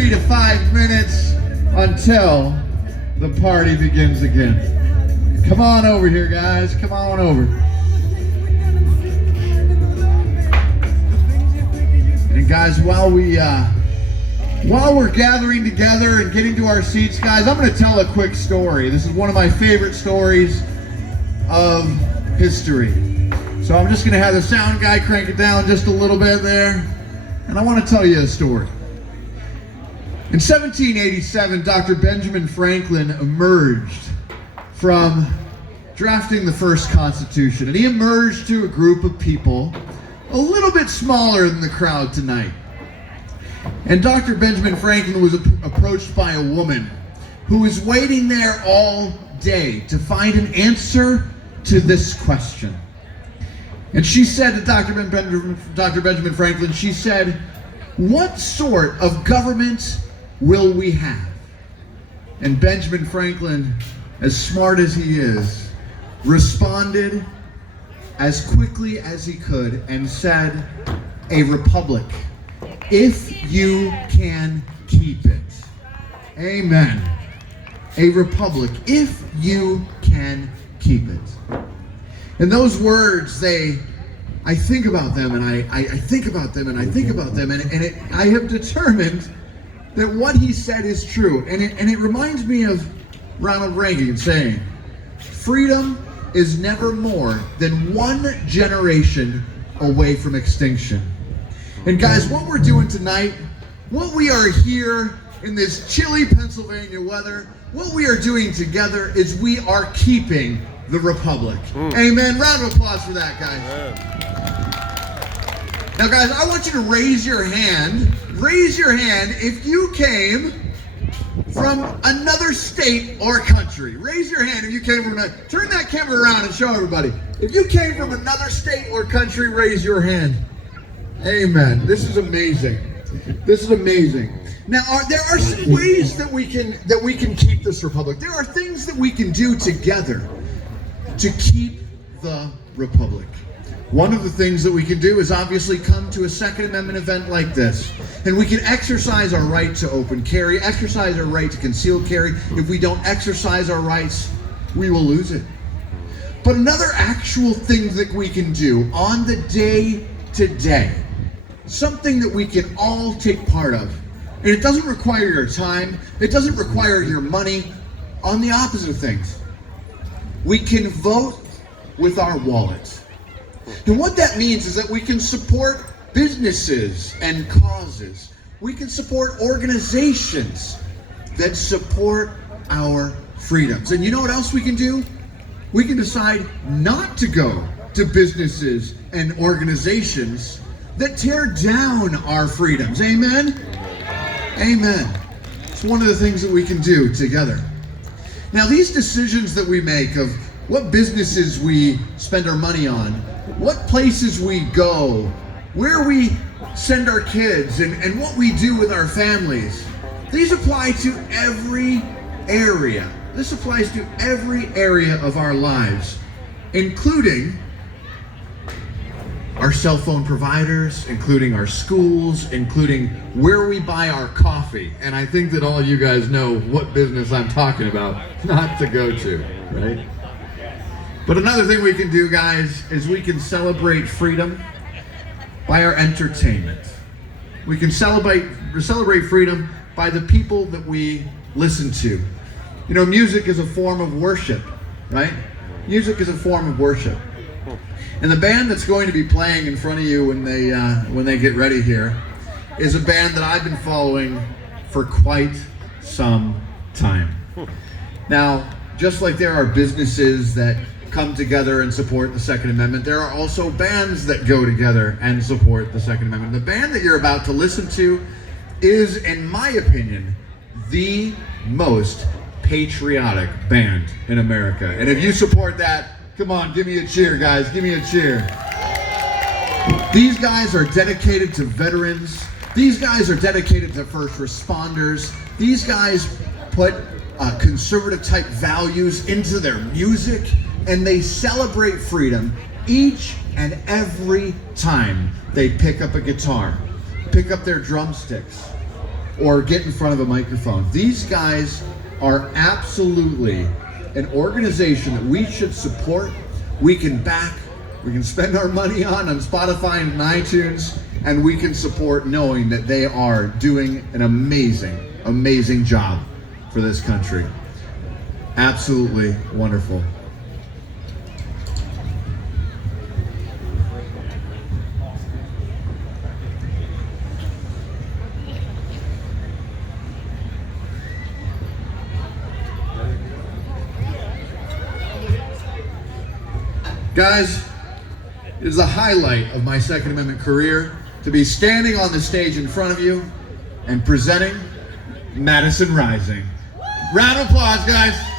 3 to 5 minutes until the party begins again. Come on over here, guys. Come on over. And guys, while we're gathering together and getting to our seats, guys, I'm going to tell a quick story. This is one of my favorite stories of history. So I'm just going to have the sound guy crank it down just a little bit there. And I want to tell you a story. In 1787, Dr. Benjamin Franklin emerged from drafting the first Constitution. And he emerged to a group of people a little bit smaller than the crowd tonight. And Dr. Benjamin Franklin was approached by a woman who was waiting there all day to find an answer to this question. And she said to Dr. Benjamin Franklin, she said, "What sort of government will we have?" And Benjamin Franklin, as smart as he is, responded as quickly as he could and said, "A republic, if you can keep it." Amen. A republic, if you can keep it. And those words, I think about them, and I think about them, and I think about them, and I have determined that what he said is true. And it reminds me of Ronald Reagan saying, "Freedom is never more than one generation away from extinction." And guys, what we're doing tonight, what we are here in this chilly Pennsylvania weather, what we are doing together is we are keeping the republic. Amen. Round of applause for that, guys. Now, guys, I want you to raise your hand. Raise your hand if you came from another state or country. Raise your hand if you came from another. Turn that camera around and show everybody. If you came from another state or country, raise your hand. Amen. This is amazing. This is amazing. Now, there are some ways that we can keep this republic. There are things that we can do together to keep the republic. One of the things that we can do is obviously come to a Second Amendment event like this, and we can exercise our right to open carry, exercise our right to concealed carry. If we don't exercise our rights, we will lose it. But another actual thing that we can do on the day today, something that we can all take part of, and it doesn't require your time, it doesn't require your money. On the opposite of things, we can vote with our wallet. And what that means is that we can support businesses and causes. We can support organizations that support our freedoms. And you know what else we can do? We can decide not to go to businesses and organizations that tear down our freedoms. Amen? Amen. It's one of the things that we can do together. Now, these decisions that we make of what businesses we spend our money on, what places we go, where we send our kids, and what we do with our families, these apply to every area. This applies to every area of our lives, including our cell phone providers, including our schools, including where we buy our coffee. And I think that all you guys know what business I'm talking about not to go to, right? But another thing we can do, guys, is we can celebrate freedom by our entertainment. We can celebrate freedom by the people that we listen to. You know, music is a form of worship, right? Music is a form of worship. And the band that's going to be playing in front of you when they get ready here is a band that I've been following for quite some time. Now, just like there are businesses that come together and support the Second Amendment, there are also bands that go together and support the Second Amendment. The band that you're about to listen to is, in my opinion, the most patriotic band in America. And if you support that, come on, give me a cheer, guys. Give me a cheer. These guys are dedicated to veterans. These guys are dedicated to first responders. These guys put conservative type values into their music, and they celebrate freedom each and every time they pick up a guitar, pick up their drumsticks, or get in front of a microphone. These guys are absolutely an organization that we should support, we can back, we can spend our money on Spotify and iTunes, and we can support knowing that they are doing an amazing, amazing job for this country. Absolutely wonderful. Guys, it is a highlight of my Second Amendment career to be standing on the stage in front of you and presenting Madison Rising. Round of applause, guys.